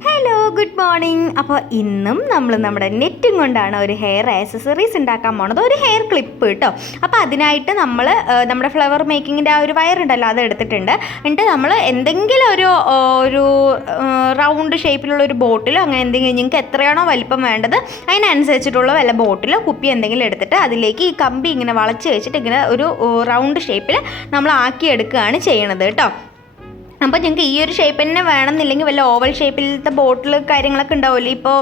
Hello good morning അപ്പോൾ ഇന്നും നമ്മൾ നമ്മുടെ നെറ്റും കൊണ്ടാണ് ഒരു ഹെയർ ആക്സസറീസ് ഉണ്ടാക്കാൻ പോണത്. ഒരു ഹെയർ ക്ലിപ്പ് കേട്ടോ. അപ്പോൾ അതിനായിട്ട് നമ്മൾ നമ്മുടെ ഫ്ലവർ മേക്കിങ്ങിന്റെ ആ ഒരു വയറുണ്ടല്ലോ അത് എടുത്തിട്ടുണ്ട്. എന്നിട്ട് നമ്മൾ എന്തെങ്കിലും ഒരു ഒരു റൗണ്ട് ഷേപ്പിലുള്ള ഒരു ബോട്ടിലോ അങ്ങനെ എന്തെങ്കിലും നിങ്ങൾക്ക് എത്രയാണോ വലിപ്പം വേണ്ടത് അതിനനുസരിച്ചിട്ടുള്ള വല്ല ബോട്ടിലോ കുപ്പി എന്തെങ്കിലും എടുത്തിട്ട് അതിലേക്ക് ഈ കമ്പി ഇങ്ങനെ വളച്ച് വെച്ചിട്ട് ഇങ്ങനെ ഒരു റൗണ്ട് ഷേപ്പിൽ നമ്മൾ ആക്കിയെടുക്കുകയാണ് ചെയ്യണത് കേട്ടോ. അപ്പോൾ ഞങ്ങൾക്ക് ഈ ഒരു ഷേപ്പ് തന്നെ വേണമെന്നില്ലെങ്കിൽ വല്ല ഓവൽ ഷേപ്പിലത്തെ ബോട്ടിൽ കാര്യങ്ങളൊക്കെ ഉണ്ടാവില്ലേ ഇപ്പോൾ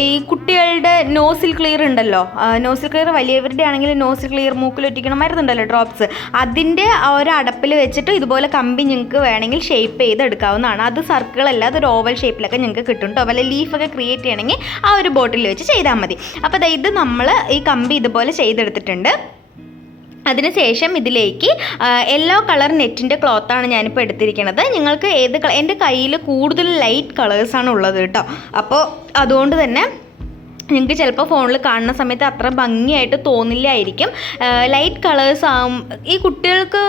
ഈ കുട്ടികളുടെ നോസിൽ ക്ലിയർ ഉണ്ടല്ലോ. നോസിൽ ക്ലിയർ വലിയവരുടെ ആണെങ്കിൽ നോസിൽ ക്ലിയർ മൂക്കിൽ ഒറ്റിക്കണ മരുന്നുണ്ടല്ലോ ഡ്രോപ്സ് അതിന്റെ ഒരു അടപ്പിൽ വെച്ചിട്ട് ഇതുപോലെ കമ്പി ഞങ്ങൾക്ക് വേണമെങ്കിൽ ഷേപ്പ് ചെയ്ത് എടുക്കാവുന്നതാണ് അത് സർക്കിൾ അല്ല അതൊരു ഓവൽ ഷേപ്പിലൊക്കെ ഞങ്ങൾക്ക് കിട്ടും കേട്ടോ വല്ല ലീഫൊക്കെ ക്രിയേറ്റ് ചെയ്യണമെങ്കിൽ ആ ഒരു ബോട്ടിൽ വെച്ച് ചെയ്താൽ മതി. അപ്പോൾ ഇത് നമ്മൾ ഈ കമ്പി ഇതുപോലെ ചെയ്തെടുത്തിട്ടുണ്ട്. അതിനുശേഷം ഇതിലേക്ക് യെല്ലോ കളർ നെറ്റിന്റെ ക്ലോത്താണ് ഞാനിപ്പോൾ എടുത്തിരിക്കുന്നത് നിങ്ങൾക്ക് ഏത് എന്റെ കയ്യിൽ കൂടുതൽ ലൈറ്റ് കളേഴ്സാണ് ഉള്ളത് കേട്ടോ. അപ്പോൾ അതുകൊണ്ട് തന്നെ നിങ്ങൾക്ക് ചിലപ്പോൾ ഫോണിൽ കാണുന്ന സമയത്ത് അത്ര ഭംഗിയായിട്ട് തോന്നില്ലായിരിക്കും. ലൈറ്റ് കളേഴ്സ് ആവും ഈ കുട്ടികൾക്ക്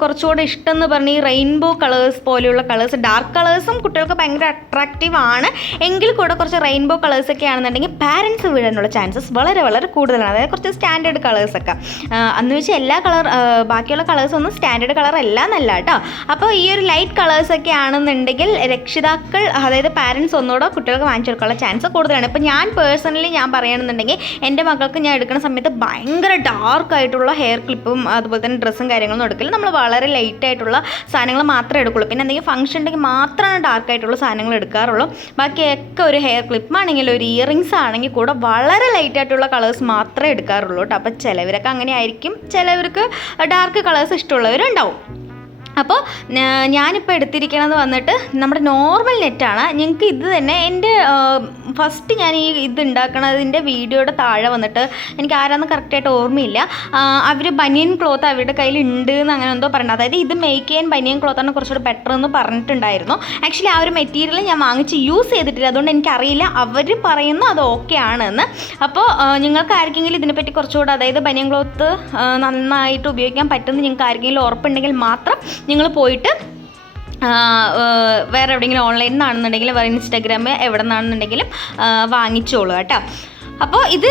കുറച്ചുകൂടെ ഇഷ്ടം എന്ന് പറഞ്ഞാൽ ഈ റെയിൻബോ കളേഴ്സ് പോലെയുള്ള കളേഴ്സ് ഡാർക്ക് കളേഴ്സും കുട്ടികൾക്ക് ഭയങ്കര അട്രാക്റ്റീവ് ആണ്. എങ്കിൽ കൂടെ കുറച്ച് റെയിൻബോ കളേഴ്സ് ഒക്കെ ആണെന്നുണ്ടെങ്കിൽ പാരൻസ് വീഴാനുള്ള ചാൻസസ് വളരെ വളരെ കൂടുതലാണ്. അതായത് കുറച്ച് സ്റ്റാൻഡേർഡ് കളേഴ്സ് ഒക്കെ. അന്ന് വെച്ചാൽ എല്ലാ കളർ ബാക്കിയുള്ള കളേഴ്സ് ഒന്നും സ്റ്റാൻഡേർഡ് കളർ അല്ല എന്നല്ല കേട്ടോ. അപ്പോൾ ഈ ഒരു ലൈറ്റ് കളേഴ്സ് ഒക്കെ ആണെന്നുണ്ടെങ്കിൽ രക്ഷിതാക്കൾ അതായത് പാരൻസ് ഒന്നുകൂടെ കുട്ടികൾക്ക് വാങ്ങിച്ചു കൊടുക്കാനുള്ള ചാൻസ് കൂടുതലാണ്. ഇപ്പോൾ ഞാൻ പേഴ്സണലി ഞാൻ പറയുകയാണെന്നുണ്ടെങ്കിൽ എന്റെ മകൾക്ക് ഞാൻ എടുക്കുന്ന സമയത്ത് ഭയങ്കര ഡാർക്ക് ആയിട്ടുള്ള ഹെയർ ക്ലിപ്പും അതുപോലെ തന്നെ ഡ്രസ്സും കാര്യങ്ങളൊന്നും എടുക്കില്ല. നമ്മൾ വളരെ ലൈറ്റ് ആയിട്ടുള്ള സാധനങ്ങൾ മാത്രമേ എടുക്കുള്ളൂ. പിന്നെ എന്തെങ്കിലും ഫംഗ്ഷൻ ഉണ്ടെങ്കിൽ മാത്രമാണ് ഡാർക്ക് ആയിട്ടുള്ള സാധനങ്ങൾ എടുക്കാറുള്ളൂ. ബാക്കിയൊക്കെ ഒരു ഹെയർ ക്ലിപ്പ് ആണെങ്കിൽ ഒരു ഇയറിങ്സ് ആണെങ്കിൽ കൂടെ വളരെ ലൈറ്റ് ആയിട്ടുള്ള കളേഴ്സ് മാത്രമേ എടുക്കാറുള്ളൂ കേട്ടോ. അപ്പോൾ ചിലവരൊക്കെ അങ്ങനെ ആയിരിക്കും. ചിലവർക്ക് ഡാർക്ക് കളേഴ്സ് ഇഷ്ടമുള്ളവരുണ്ടാവും. അപ്പോൾ ഞാനിപ്പോൾ എടുത്തിരിക്കണമെന്ന് വന്നിട്ട് നമ്മുടെ നോർമൽ നെറ്റാണ് ഞങ്ങൾക്ക് ഇത് തന്നെ എന്റെ ഫസ്റ്റ് ഞാൻ ഈ ഇത് ഉണ്ടാക്കണതിന്റെ വീഡിയോയുടെ താഴെ വന്നിട്ട് എനിക്ക് ആരാന്ന് കറക്റ്റായിട്ട് ഓർമ്മയില്ല. അവർ ബനിയൻ ക്ലോത്ത് അവരുടെ കയ്യിൽ ഉണ്ട് എന്ന് അങ്ങനെ എന്തോ പറഞ്ഞത്. അതായത് ഇത് മേക്ക് ചെയ്യാൻ ബനിയൻ ക്ലോത്താണ് കുറച്ചുകൂടെ ബെറ്റർ എന്ന് പറഞ്ഞിട്ടുണ്ടായിരുന്നു. ആക്ച്വലി ആ ഒരു മെറ്റീരിയൽ ഞാൻ വാങ്ങിച്ച് യൂസ് ചെയ്തിട്ടില്ല. അതുകൊണ്ട് എനിക്കറിയില്ല അവർ പറയുന്നു അത് ഓക്കെ ആണെന്ന്. അപ്പോൾ നിങ്ങൾക്ക് ആർക്കെങ്കിലും ഇതിനെപ്പറ്റി കുറച്ചുകൂടെ അതായത് ബനിയൻ ക്ലോത്ത് നന്നായിട്ട് ഉപയോഗിക്കാൻ പറ്റുന്ന നിങ്ങൾക്ക് ആർക്കെങ്കിലും ഉറപ്പുണ്ടെങ്കിൽ മാത്രം നിങ്ങൾ പോയിട്ട് വേറെ എവിടെയെങ്കിലും ഓൺലൈനിൽ നിന്നാണെന്നുണ്ടെങ്കിലും വേറെ ഇൻസ്റ്റാഗ്രാം എവിടെ നിന്നാണെന്നുണ്ടെങ്കിലും വാങ്ങിച്ചോളൂ കേട്ടോ. അപ്പോൾ ഇത്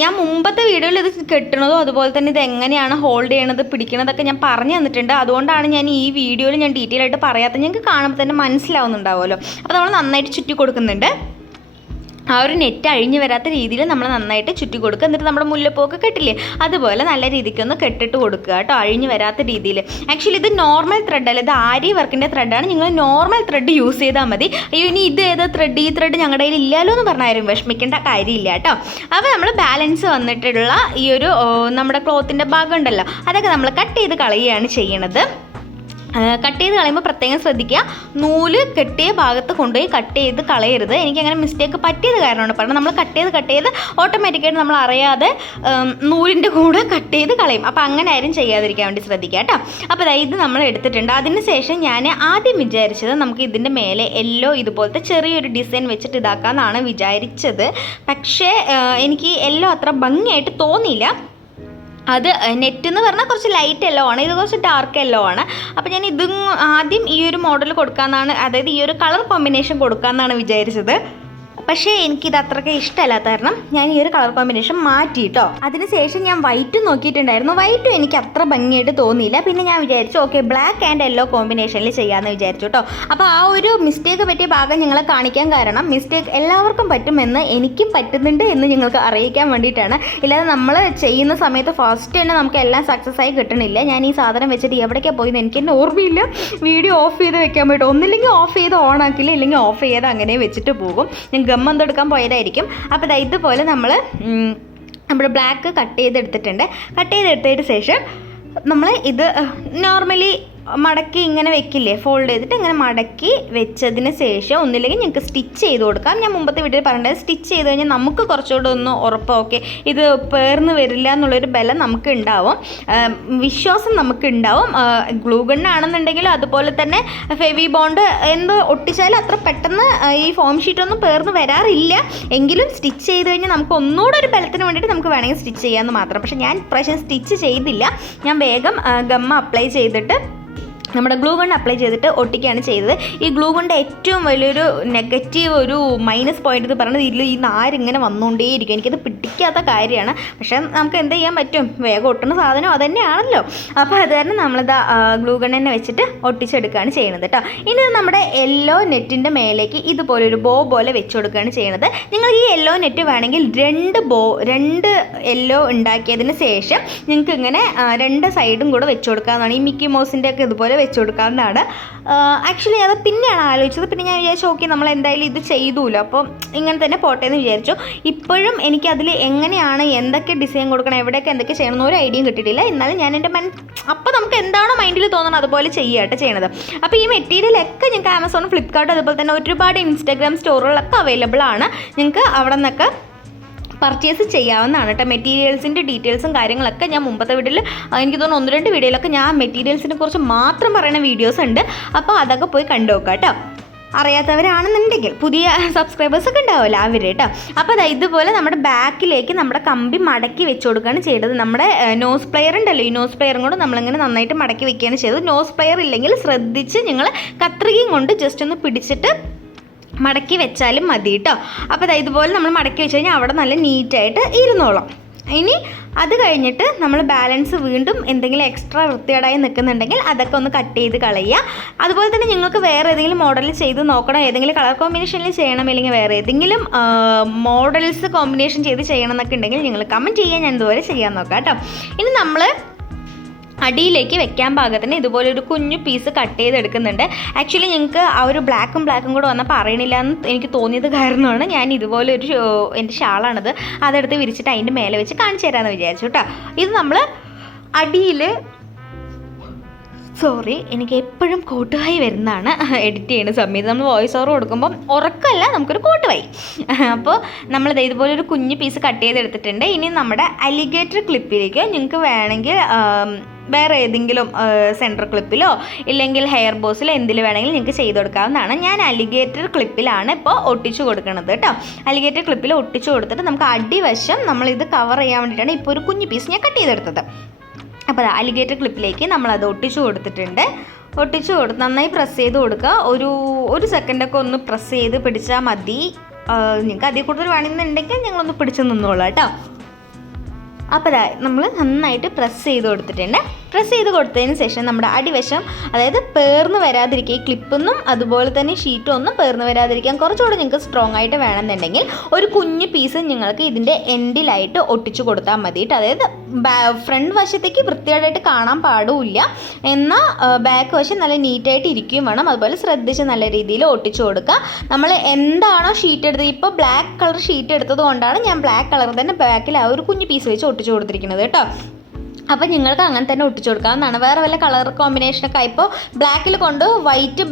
ഞാൻ മുമ്പത്തെ വീഡിയോയിൽ ഇത് കെട്ടണതും അതുപോലെ തന്നെ ഇത് എങ്ങനെയാണ് ഹോൾഡ് ചെയ്യണത് പിടിക്കണതൊക്കെ ഞാൻ പറഞ്ഞു തന്നിട്ടുണ്ട്. അതുകൊണ്ടാണ് ഞാൻ ഈ വീഡിയോയിൽ ഞാൻ ഡീറ്റെയിൽ ആയിട്ട് പറയാത്തത്. ഞങ്ങൾക്ക് കാണുമ്പോൾ തന്നെ മനസ്സിലാവുന്നുണ്ടാവുമല്ലോ. അപ്പോൾ നമ്മൾ നന്നായിട്ട് ചുറ്റി കൊടുക്കുന്നുണ്ട് ആ ഒരു നെറ്റ് അഴിഞ്ഞു വരാത്ത രീതിയിൽ നമ്മൾ നന്നായിട്ട് ചുറ്റി കൊടുക്കുക. എന്നിട്ട് നമ്മുടെ മുല്ലപ്പൂവൊക്കെ കെട്ടില്ലേ? അതുപോലെ നല്ല രീതിക്ക് ഒന്ന് കെട്ടിട്ട് കൊടുക്കുക കേട്ടോ അഴിഞ്ഞു വരാത്ത രീതിയിൽ. ആക്ച്വലി ഇത് നോർമൽ ത്രെഡ് അല്ല ഇത് ആരി വർക്കിന്റെ ത്രെഡാണ് നിങ്ങൾ നോർമൽ ത്രെഡ് യൂസ് ചെയ്താൽ മതി. അയ്യോ ഇനി ഇത് ഏതാ ത്രെഡ് ഈ ത്രെഡ് ഞങ്ങളുടെ കയ്യിൽ ഇല്ലല്ലോ എന്ന് പറഞ്ഞാലും വിഷമിക്കേണ്ട കാര്യമില്ല കേട്ടോ. അപ്പോൾ നമ്മൾ ബാലൻസ് വന്നിട്ടുള്ള ഈ ഒരു നമ്മുടെ ക്ലോത്തിന്റെ ഭാഗം ഉണ്ടല്ലോ അതൊക്കെ നമ്മൾ കട്ട് ചെയ്ത് കളയുകയാണ് ചെയ്യണത്. കട്ട് ചെയ്ത് കളയുമ്പോൾ പ്രത്യേകം ശ്രദ്ധിക്കുക. നൂൽ കെട്ടിയ ഭാഗത്ത് കൊണ്ടുപോയി കട്ട് ചെയ്ത് കളയരുത്. എനിക്ക് അങ്ങനെ മിസ്റ്റേക്ക് പറ്റിയത് കാരണമാണ്. പറഞ്ഞത് നമ്മൾ കട്ട് ചെയ്ത് കട്ട് ചെയ്ത് ഓട്ടോമാറ്റിക്കായിട്ട് നമ്മൾ അറിയാതെ നൂലിന്റെ കൂടെ കട്ട് ചെയ്ത് കളയും. അപ്പോൾ അങ്ങനെ ആരും ചെയ്യാതിരിക്കാൻ വേണ്ടി ശ്രദ്ധിക്കുക കേട്ടോ. അപ്പോൾ ഇത് നമ്മൾ എടുത്തിട്ടുണ്ട്. അതിന് ശേഷം ഞാൻ ആദ്യം വിചാരിച്ചത് നമുക്ക് ഇതിന്റെ മേലെ എല്ലോ ഇതുപോലത്തെ ചെറിയൊരു ഡിസൈൻ വെച്ചിട്ട് ഇതാക്കാമെന്നാണ് വിചാരിച്ചത്. പക്ഷേ എനിക്ക് എല്ലോ അത്ര ഭംഗിയായിട്ട് തോന്നിയില്ല. അത് നെറ്റ് എന്ന് പറഞ്ഞാൽ കുറച്ച് ലൈറ്റ് എല്ലോ ആണ്. ഇത് കുറച്ച് ഡാർക്ക് എല്ലോ ആണ്. അപ്പോൾ ഞാൻ ഇതും ആദ്യം ഈ ഒരു മോഡൽ കൊടുക്കാമെന്നാണ് അതായത് ഈ ഒരു കളർ കോമ്പിനേഷൻ കൊടുക്കാമെന്നാണ് വിചാരിച്ചത്. പക്ഷേ എനിക്കിത് അത്രയ്ക്ക് ഇഷ്ടമല്ലാത്ത കാരണം ഞാൻ ഈ ഒരു കളർ കോമ്പിനേഷൻ മാറ്റി കേട്ടോ അതിനുശേഷം ഞാൻ വൈറ്റ് നോക്കിയിട്ടുണ്ടായിരുന്നു. വൈറ്റും എനിക്ക് അത്ര ഭംഗിയായിട്ട് തോന്നിയില്ല. പിന്നെ ഞാൻ വിചാരിച്ചു ഓക്കെ ബ്ലാക്ക് ആൻഡ് യെല്ലോ കോമ്പിനേഷനിൽ ചെയ്യാമെന്ന് വിചാരിച്ചു കേട്ടോ അപ്പോൾ ആ ഒരു മിസ്റ്റേക്ക് പറ്റിയ ഭാഗം ഞങ്ങളെ കാണിക്കാൻ കാരണം മിസ്റ്റേക്ക് എല്ലാവർക്കും പറ്റുമെന്ന് എനിക്കും പറ്റുന്നുണ്ട് എന്ന് നിങ്ങൾക്ക് അറിയിക്കാൻ വേണ്ടിയിട്ടാണ്. ഇല്ലാതെ നമ്മൾ ചെയ്യുന്ന സമയത്ത് ഫസ്റ്റ് തന്നെ നമുക്ക് എല്ലാം സക്സസ് ആയി കിട്ടണില്ല. ഞാൻ ഈ സാധനം വെച്ചിട്ട് എവിടേക്കാണ് പോയി എനിക്ക് തന്നെ ഓർമ്മയില്ല. വീഡിയോ ഓഫ് ചെയ്ത് വെക്കാൻ പറ്റും ഒന്നില്ലെങ്കിൽ ഓഫ് ചെയ്ത് ഓൺ ആക്കില്ല ഇല്ലെങ്കിൽ ഓഫ് ചെയ്ത് അങ്ങനെ വെച്ചിട്ട് പോകും. ഞാൻ ഗം തൊടുക്കാൻ പോയതായിരിക്കും. അപ്പോൾ ദാ ഇതുപോലെ നമ്മൾ നമ്മൾ ബ്ലാക്ക് കട്ട് ചെയ്തെടുത്തിട്ടുണ്ട്. കട്ട് ചെയ്തെടുത്തതിന് ശേഷം നമ്മൾ ഇത് നോർമലി മടക്കി ഇങ്ങനെ വെക്കില്ലേ? ഫോൾഡ് ചെയ്തിട്ട് ഇങ്ങനെ മടക്കി വെച്ചതിന് ശേഷം ഒന്നില്ലെങ്കിൽ ഞങ്ങൾക്ക് സ്റ്റിച്ച് ചെയ്ത് കൊടുക്കാം. ഞാൻ മുമ്പത്തെ വീട്ടിൽ പറഞ്ഞത് സ്റ്റിച്ച് ചെയ്ത് കഴിഞ്ഞാൽ നമുക്ക് കുറച്ചുകൂടെ ഒന്ന് ഉറപ്പൊക്കെ ഇത് പേർന്ന് വരില്ല എന്നുള്ളൊരു ബലം നമുക്ക് ഉണ്ടാവും വിശ്വാസം നമുക്ക് ഉണ്ടാവും ഗ്ലൂ അതുപോലെ തന്നെ ഫെവി ബോണ്ട് എന്ത് ഒട്ടിച്ചാലും അത്ര പെട്ടെന്ന് ഈ ഫോം ഷീറ്റൊന്നും പേർന്ന് വരാറില്ല. എങ്കിലും സ്റ്റിച്ച് ചെയ്ത് കഴിഞ്ഞാൽ നമുക്ക് ഒന്നുകൂടെ ഒരു ബലത്തിന് വേണ്ടിയിട്ട് നമുക്ക് വേണമെങ്കിൽ സ്റ്റിച്ച് ചെയ്യാമെന്ന് മാത്രം. പക്ഷേ ഞാൻ ഇപ്രാവശ്യം സ്റ്റിച്ച് ചെയ്തില്ല. ഞാൻ വേഗം ഗമ്മ അപ്ലൈ ചെയ്തിട്ട് നമ്മുടെ ഗ്ലൂ ഗൺ അപ്ലൈ ചെയ്തിട്ട് ഒട്ടിക്കുകയാണ് ചെയ്തത്. ഈ ഗ്ലൂ ഗണ്ണിന്റെ ഏറ്റവും വലിയൊരു നെഗറ്റീവ് ഒരു മൈനസ് പോയിന്റ് എന്ന് പറയുന്നത് ഇതിൽ ഈ നാരിങ്ങനെ വന്നുകൊണ്ടേയിരിക്കും. എനിക്കത് പിടിക്കാത്ത കാര്യമാണ്. പക്ഷേ നമുക്ക് എന്ത് ചെയ്യാൻ പറ്റും? വേഗം ഒട്ടുന്ന സാധനം അതന്നെയാണല്ലോ. അപ്പോൾ അത് കാരണം നമ്മളിത് ഗ്ലൂഗൺ തന്നെ വെച്ചിട്ട് ഒട്ടിച്ചെടുക്കുകയാണ് ചെയ്യുന്നത് കേട്ടോ. ഇനി നമ്മുടെ യെല്ലോ നെറ്റിന്റെ മേലേക്ക് ഇതുപോലെ ഒരു ബോ പോലെ വെച്ച് കൊടുക്കുകയാണ് ചെയ്യുന്നത്. നിങ്ങൾ ഈ യെല്ലോ നെറ്റ് വേണമെങ്കിൽ രണ്ട് ബോ രണ്ട് യെല്ലോ ഉണ്ടാക്കിയതിന് ശേഷം നിങ്ങൾക്ക് ഇങ്ങനെ രണ്ട് സൈഡും കൂടെ വെച്ച് കൊടുക്കാവുന്നതാണ്. ഈ മിക്കി മോസിന്റെ ഒക്കെ ഇതുപോലെ വെച്ച് കൊടുക്കാവുന്നതാണ്. ആക്ച്വലി അത് പിന്നെയാണ് ആലോചിച്ചത്. പിന്നെ ഞാൻ വിചാരിച്ചു ഓക്കെ നമ്മൾ എന്തായാലും ഇത് ചെയ്തൂല്ലോ അപ്പോൾ ഇങ്ങനെ തന്നെ പോട്ടെ എന്ന് വിചാരിച്ചു. ഇപ്പോഴും എനിക്ക് അതിൽ എങ്ങനെയാണ് എന്തൊക്കെ ഡിസൈൻ കൊടുക്കണം എവിടെയൊക്കെ എന്തൊക്കെ ചെയ്യണം എന്നൊരു ഐഡിയയും കിട്ടിയിട്ടില്ല. എന്നാലും ഞാൻ എന്റെ മൻ അപ്പോൾ നമുക്ക് എന്താണോ മൈൻഡിൽ തോന്നണം അതുപോലെ ചെയ്യാട്ടെ ചെയ്യണത്. അപ്പോൾ ഈ മെറ്റീരിയലൊക്കെ ഞങ്ങൾക്ക് ആമസോൺ ഫ്ലിപ്കാർട്ട് അതുപോലെ തന്നെ ഒരുപാട് ഇൻസ്റ്റാഗ്രാം സ്റ്റോറുകളൊക്കെ അവൈലബിൾ ആണ്. ഞങ്ങൾക്ക് അവിടെ നിന്നൊക്കെ പർച്ചേസ് ചെയ്യാവുന്നതാണ് കേട്ടോ. മെറ്റീരിയൽസിന്റെ ഡീറ്റെയിൽസും കാര്യങ്ങളൊക്കെ ഞാൻ മുമ്പത്തെ വീട്ടിൽ എനിക്ക് തോന്നുന്നു ഒന്ന് രണ്ട് വീഡിയോയിലൊക്കെ ഞാൻ മെറ്റീരിയൽസിനെ കുറിച്ച് മാത്രം പറയുന്ന വീഡിയോസ് ഉണ്ട്. അപ്പോൾ അതൊക്കെ പോയി കണ്ടു നോക്കാം കേട്ടോ. അറിയാത്തവരാണെന്നുണ്ടെങ്കിൽ പുതിയ സബ്സ്ക്രൈബേഴ്സ് ഒക്കെ ഉണ്ടാവുമല്ലോ അവർ കേട്ടോ അപ്പോൾ അതാ ഇതുപോലെ നമ്മുടെ ബാക്കിലേക്ക് നമ്മുടെ കമ്പി മടക്കി വെച്ച് കൊടുക്കുകയാണ് ചെയ്തത്. നമ്മുടെ നോസ് പ്ലെയർ ഉണ്ടല്ലോ. ഈ നോസ് പ്ലെയറും കൊണ്ട് നമ്മളിങ്ങനെ നന്നായിട്ട് മടക്കി വെക്കുകയാണ് ചെയ്തത്. നോസ് പ്ലെയർ ഇല്ലെങ്കിൽ ശ്രദ്ധിച്ച് നിങ്ങൾ കത്രികയും കൊണ്ട് ജസ്റ്റ് ഒന്ന് പിടിച്ചിട്ട് മടക്കി വെച്ചാലും മതി കേട്ടോ അപ്പോൾ അതായത് ഇതുപോലെ നമ്മൾ മടക്കി വെച്ച് കഴിഞ്ഞാൽ അവിടെ നല്ല നീറ്റായിട്ട് ഇരുന്നോളാം. ഇനി അത് കഴിഞ്ഞിട്ട് നമ്മൾ ബാലൻസ് വീണ്ടും എന്തെങ്കിലും എക്സ്ട്രാ വൃത്തികേടായി നിൽക്കുന്നുണ്ടെങ്കിൽ അതൊക്കെ ഒന്ന് കട്ട് ചെയ്ത് കളയുക. അതുപോലെ തന്നെ നിങ്ങൾക്ക് വേറെ ഏതെങ്കിലും മോഡൽ ചെയ്ത് നോക്കണം. ഏതെങ്കിലും കളർ കോമ്പിനേഷനിൽ ചെയ്യണം അല്ലെങ്കിൽ വേറെ ഏതെങ്കിലും മോഡൽസ് കോമ്പിനേഷൻ ചെയ്ത് ചെയ്യണം എന്നൊക്കെ ഉണ്ടെങ്കിൽ നിങ്ങൾ കമന്റ് ചെയ്യാൻ ഞാൻ ഇതുപോലെ ചെയ്യാൻ നോക്കാം കേട്ടോ. ഇനി നമ്മൾ അടിയിലേക്ക് വെക്കാൻ പാകത്തിന് ഇതുപോലെ ഒരു കുഞ്ഞു പീസ് കട്ട് ചെയ്തെടുക്കുന്നുണ്ട്. ആക്ച്വലി ഞങ്ങൾക്ക് ആ ഒരു ബ്ലാക്കും ബ്ലാക്കും കൂടെ വന്നപ്പോൾ അറിയണില്ല എന്ന് എനിക്ക് തോന്നിയത് കാരണമാണ്. ഞാൻ ഇതുപോലെ ഒരു എന്റെ ഷാളാണത്. അതെടുത്ത് വിരിച്ചിട്ട് അതിന്റെ മേലെ വെച്ച് കാണിച്ചു തരാമെന്ന് വിചാരിച്ചു കേട്ടോ ഇത് നമ്മൾ അടിയിൽ സോറി എനിക്ക് എപ്പോഴും കോട്ടുവായി വരുന്നതാണ്. എഡിറ്റ് ചെയ്യുന്ന സമയത്ത് നമ്മൾ വോയിസ് ഓവർ കൊടുക്കുമ്പം ഉറക്കമല്ല നമുക്കൊരു കോട്ടുവായി. അപ്പോൾ നമ്മൾ ഇതുപോലെ ഒരു കുഞ്ഞ് പീസ് കട്ട് ചെയ്തെടുത്തിട്ടുണ്ട്. ഇനി നമ്മുടെ അലിഗേറ്റർ ക്ലിപ്പിലേക്ക് നിങ്ങൾക്ക് വേണമെങ്കിൽ വേറെ ഏതെങ്കിലും സെന്റർ ക്ലിപ്പിലോ ഇല്ലെങ്കിൽ ഹെയർ ബോസിലോ എന്തിൽ വേണമെങ്കിലും നിങ്ങൾക്ക് ചെയ്ത് കൊടുക്കാവുന്നതാണ്. ഞാൻ അലിഗേറ്റർ ക്ലിപ്പിലാണ് ഇപ്പോൾ ഒട്ടിച്ചു കൊടുക്കുന്നത് കേട്ടോ. അലിഗേറ്റർ ക്ലിപ്പിൽ ഒട്ടിച്ചു കൊടുത്തിട്ട് നമുക്ക് അടിവശം നമ്മളിത് കവർ ചെയ്യാൻ വേണ്ടിയിട്ടാണ് ഇപ്പോൾ ഒരു കുഞ്ഞു പീസ് ഞാൻ കട്ട് ചെയ്തെടുത്തത്. അപ്പോൾ അലിഗേറ്റർ ക്ലിപ്പിലേക്ക് നമ്മളത് ഒട്ടിച്ചു കൊടുത്തിട്ടുണ്ട്. ഒട്ടിച്ചു കൊടുത്ത് നന്നായി പ്രസ് ചെയ്ത് കൊടുക്കുക. ഒരു ഒരു സെക്കൻഡൊക്കെ ഒന്ന് പ്രസ് ചെയ്ത് പിടിച്ചാൽ മതി. നിങ്ങൾക്ക് അതിൽ കൂടുതൽ വേണമെന്നുണ്ടെങ്കിൽ ഞങ്ങളൊന്ന് പിടിച്ച് നിന്നോളാം കേട്ടോ. അപ്പോൾ നമ്മൾ നന്നായിട്ട് പ്രസ് ചെയ്ത് കൊടുത്തിട്ടുണ്ട്. പ്രസ് ചെയ്ത് കൊടുത്തതിന് ശേഷം നമ്മുടെ അടിവശം അതായത് പേർന്ന് വരാതിരിക്കുക ഈ ക്ലിപ്പൊന്നും അതുപോലെ തന്നെ ഷീറ്റും ഒന്നും പേർന്ന് വരാതിരിക്കാൻ കുറച്ചുകൂടെ നിങ്ങൾക്ക് സ്ട്രോങ് ആയിട്ട് വേണമെന്നുണ്ടെങ്കിൽ ഒരു കുഞ്ഞ് പീസ് നിങ്ങൾക്ക് ഇതിന്റെ എൻഡിലായിട്ട് ഒട്ടിച്ചു കൊടുത്താൽ മതി അതായത് ഫ്രണ്ട് വശത്തേക്ക് വൃത്തിയായിട്ട് കാണാൻ പാടില്ല എന്നാൽ ബാക്ക് വശം നല്ല നീറ്റായിട്ട് ഇരിക്കുകയും വേണം. അതുപോലെ ശ്രദ്ധിച്ച് നല്ല രീതിയിൽ ഒട്ടിച്ചു കൊടുക്കുക. നമ്മൾ എന്താണോ ഷീറ്റ് എടുത്തത് ഇപ്പോൾ ബ്ലാക്ക് കളർ ഷീറ്റ് എടുത്തത് കൊണ്ടാണ് ഞാൻ ബ്ലാക്ക് കളർ തന്നെ ബാക്കിൽ ആ ഒരു കുഞ്ഞ് പീസ് വെച്ച് ഒട്ടിച്ചു കൊടുത്തിരിക്കുന്നത് കേട്ടോ. അപ്പോൾ നിങ്ങൾക്ക് അങ്ങനെ തന്നെ ഒട്ടിച്ചു കൊടുക്കാവുന്നതാണ് വേറെ വല്ല കളർ കോമ്പിനേഷനൊക്കെ ആയിപ്പോൾ ബ്ലാക്കിൽ കൊണ്ട് വൈറ്റ്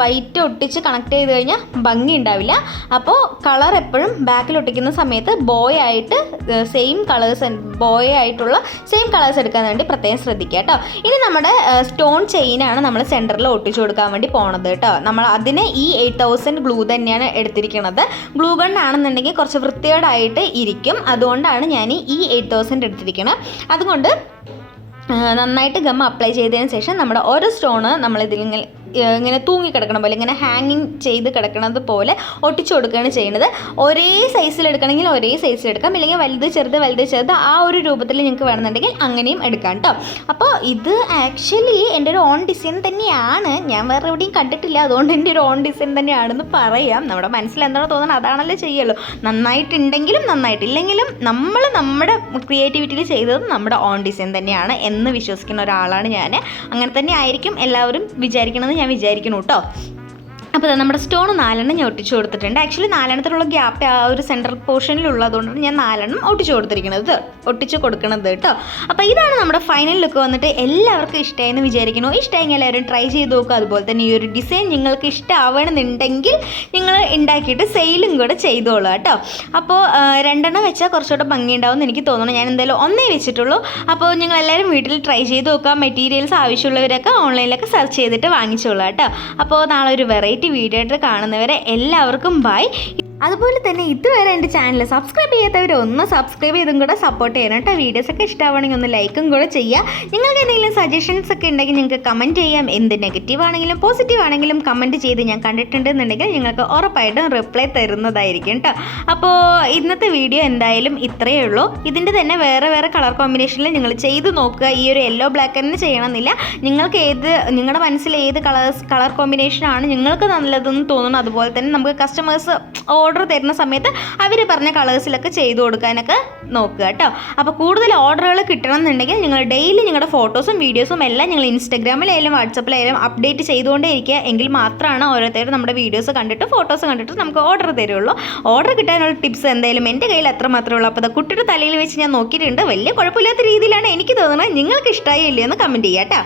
വൈറ്റ് ഒട്ടിച്ച് കണക്ട് ചെയ്ത് കഴിഞ്ഞാൽ ഭംഗി ഉണ്ടാവില്ല. അപ്പോൾ കളർ എപ്പോഴും ബാക്കിൽ ഒട്ടിക്കുന്ന സമയത്ത് ബോയ് ആയിട്ട് സെയിം കളേഴ്സ് ബോയ് ആയിട്ടുള്ള സെയിം കളേഴ്സ് എടുക്കാൻ വേണ്ടി പ്രത്യേകം ശ്രദ്ധിക്കുക കേട്ടോ. ഇനി നമ്മുടെ സ്റ്റോൺ ചെയിനാണ് നമ്മൾ സെന്ററിൽ ഒട്ടിച്ചു കൊടുക്കാൻ വേണ്ടി പോണത് കേട്ടോ. നമ്മൾ അതിന് ഈ എയ്റ്റ് തൗസൻഡ് ഗ്ലൂ തന്നെയാണ് എടുത്തിരിക്കുന്നത് ഗ്ലൂ ഗൺ ആണെന്നുണ്ടെങ്കിൽ കുറച്ച് വൃത്തിയോടായിട്ട് ഇരിക്കും. അതുകൊണ്ടാണ് ഞാൻ ഈ എയ്റ്റ് തൗസൻഡ് എടുത്തിരിക്കുന്നത് അതുകൊണ്ട് നന്നായിട്ട് ഗം അപ്ലൈ ചെയ്തതിന് ശേഷം നമ്മുടെ ഓരോ സ്റ്റോണ് ഏഹ് ഇങ്ങനെ തൂങ്ങി കിടക്കണം പോലെ ഇങ്ങനെ ഹാങ്ങിങ് ചെയ്ത് കിടക്കണത് പോലെ ഒട്ടിച്ചു കൊടുക്കുകയാണ് ചെയ്യുന്നത്. ഒരേ സൈസിൽ എടുക്കണമെങ്കിൽ ഒരേ സൈസിൽ എടുക്കാം. ഇല്ലെങ്കിൽ വലുത് ചെറുത് വലുത് ചെറുത് ആ ഒരു രൂപത്തിൽ നിങ്ങൾക്ക് വേണമെന്നുണ്ടെങ്കിൽ അങ്ങനെയും എടുക്കാം കേട്ടോ അപ്പോൾ ഇത് ആക്ച്വലി എന്റെ ഒരു ഓൺ ഡിസൈൻ തന്നെയാണ്. ഞാൻ വേറെ എവിടെയും കണ്ടിട്ടില്ല. അതുകൊണ്ട് എന്റെ ഒരു ഓൺ ഡിസൈൻ തന്നെയാണെന്ന് പറയാം. നമ്മുടെ മനസ്സിൽ എന്താണോ തോന്നുന്നത്? അതാണല്ലോ ചെയ്യുള്ളൂ. നന്നായിട്ടുണ്ടെങ്കിലും നന്നായിട്ടില്ലെങ്കിലും നമ്മൾ നമ്മുടെ ക്രിയേറ്റിവിറ്റിയിൽ ചെയ്തത് നമ്മുടെ ഓൺ ഡിസൈൻ തന്നെയാണ് എന്ന് വിശ്വസിക്കുന്ന ഒരാളാണ് ഞാൻ അങ്ങനെ തന്നെ ആയിരിക്കും. എല്ലാവരും വിചാരിക്കണമെന്ന് ഞാൻ വിചാരിക്കുന്നു കേട്ടോ അപ്പോൾ നമ്മുടെ സ്റ്റോൺ നാലെണ്ണം ഞാൻ ഒട്ടിച്ചു കൊടുത്തിട്ടുണ്ട്. ആക്ച്വലി നാലെണ്ണത്തിലുള്ള ഗ്യാപ്പ് ആ ഒരു സെൻട്രൽ പോർഷനിലുള്ളതുകൊണ്ടാണ് ഞാൻ നാലെണ്ണം ഒട്ടിച്ചു കൊടുത്തിരിക്കുന്നത്. ഒട്ടിച്ചു കൊടുക്കണത് കേട്ടോ. അപ്പോൾ ഇതാണ് നമ്മുടെ ഫൈനൽ ലുക്ക് വന്നിട്ട് എല്ലാവർക്കും ഇഷ്ടമായെന്ന് വിചാരിക്കുന്നു. ഇഷ്ടമായെങ്കിൽ എല്ലാവരും ട്രൈ ചെയ്ത് നോക്കുക അതുപോലെ തന്നെ ഈ ഒരു ഡിസൈൻ നിങ്ങൾക്ക് ഇഷ്ടമാവണമെന്നുണ്ടെങ്കിൽ നിങ്ങൾ ഉണ്ടാക്കിയിട്ട് സെയിലും കൂടെ ചെയ്തോളൂ കേട്ടോ. അപ്പോൾ രണ്ടെണ്ണം വെച്ചാൽ കുറച്ചുകൂടെ ഭംഗിയുണ്ടാവും എനിക്ക് തോന്നുന്നു. ഞാൻ എന്തായാലും ഒന്നേ വെച്ചിട്ടുള്ളൂ. അപ്പോൾ നിങ്ങൾ എല്ലാവരും വീട്ടിൽ ട്രൈ ചെയ്ത് നോക്കുക. മെറ്റീരിയൽസ് ആവശ്യമുള്ളവരൊക്കെ ഓൺലൈനിലൊക്കെ സെർച്ച് ചെയ്തിട്ട് വാങ്ങിച്ചോളൂ കേട്ടോ. അപ്പോൾ നാളെ ഒരു വെറൈറ്റി വീഡിയോ ആയിട്ട് കാണുന്നവരെ എല്ലാവർക്കും ബൈ അതുപോലെ തന്നെ ഇതുവരെ എന്റെ ചാനൽ സബ്സ്ക്രൈബ് ചെയ്യാത്തവർ ഒന്ന് സബ്സ്ക്രൈബ് ചെയ്തും കൂടെ സപ്പോർട്ട് ചെയ്യണം കേട്ടോ. വീഡിയോസൊക്കെ ഇഷ്ടമാണെങ്കിൽ ഒന്ന് ലൈക്കും കൂടെ ചെയ്യുക. നിങ്ങൾക്ക് എന്തെങ്കിലും സജഷൻസ് ഒക്കെ ഉണ്ടെങ്കിൽ നിങ്ങൾക്ക് കമന്റ് ചെയ്യാം. എന്ത് നെഗറ്റീവ് ആണെങ്കിലും പോസിറ്റീവ് ആണെങ്കിലും കമന്റ് ചെയ്ത് ഞാൻ കണ്ടിട്ടുണ്ടെന്നുണ്ടെങ്കിൽ നിങ്ങൾക്ക് ഉറപ്പായിട്ടും റിപ്ലൈ തരുന്നതായിരിക്കും കേട്ടോ. അപ്പോൾ ഇന്നത്തെ വീഡിയോ എന്തായാലും ഇത്രയേ ഉള്ളൂ. ഇതിന്റെ തന്നെ വേറെ വേറെ കളർ കോമ്പിനേഷനിൽ നിങ്ങൾ ചെയ്ത് നോക്കുക. ഈ ഒരു യെല്ലോ ബ്ലാക്ക് തന്നെ ചെയ്യണമെന്നില്ല. നിങ്ങൾക്ക് ഏത് നിങ്ങളുടെ മനസ്സിൽ ഏത് കളേഴ്സ് കളർ കോമ്പിനേഷനാണ് നിങ്ങൾക്ക് നല്ലതെന്ന് തോന്നുന്നു അതുപോലെ തന്നെ നമുക്ക് കസ്റ്റമേഴ്സ് ഓർഡർ തരുന്ന സമയത്ത് അവർ പറഞ്ഞ കളേഴ്സിലൊക്കെ ചെയ്തു കൊടുക്കാനൊക്കെ നോക്കുക കേട്ടോ. അപ്പോൾ കൂടുതൽ ഓർഡറുകൾ കിട്ടണം എന്നുണ്ടെങ്കിൽ നിങ്ങൾ ഡെയിലി നിങ്ങളുടെ ഫോട്ടോസും വീഡിയോസും എല്ലാം നിങ്ങൾ ഇൻസ്റ്റാഗ്രാമിലായാലും വാട്സപ്പിലായാലും അപ്ഡേറ്റ് ചെയ്തുകൊണ്ടേ ഇരിക്കുക. എങ്കിൽ മാത്രമാണ് ഓരോരുത്തരും നമ്മുടെ വീഡിയോസ് കണ്ടിട്ട് ഫോട്ടോസ് കണ്ടിട്ട് നമുക്ക് ഓർഡർ തരുള്ളൂ. ഓർഡർ കിട്ടാനുള്ള ടിപ്സ് എന്തായാലും എന്റെ കയ്യിൽ അത്ര മാത്രമേ ഉള്ളൂ. അപ്പോൾ അത് കുട്ടിയുടെ തലയിൽ വെച്ച് ഞാൻ നോക്കിയിട്ടുണ്ട്. വലിയ കുഴപ്പമില്ലാത്ത രീതിയിലാണ് എനിക്ക് തോന്നുന്നത്. നിങ്ങൾക്ക് ഇഷ്ടമായി ഇല്ലയോ എന്ന് കമന്റ് ചെയ്യാം കേട്ടോ.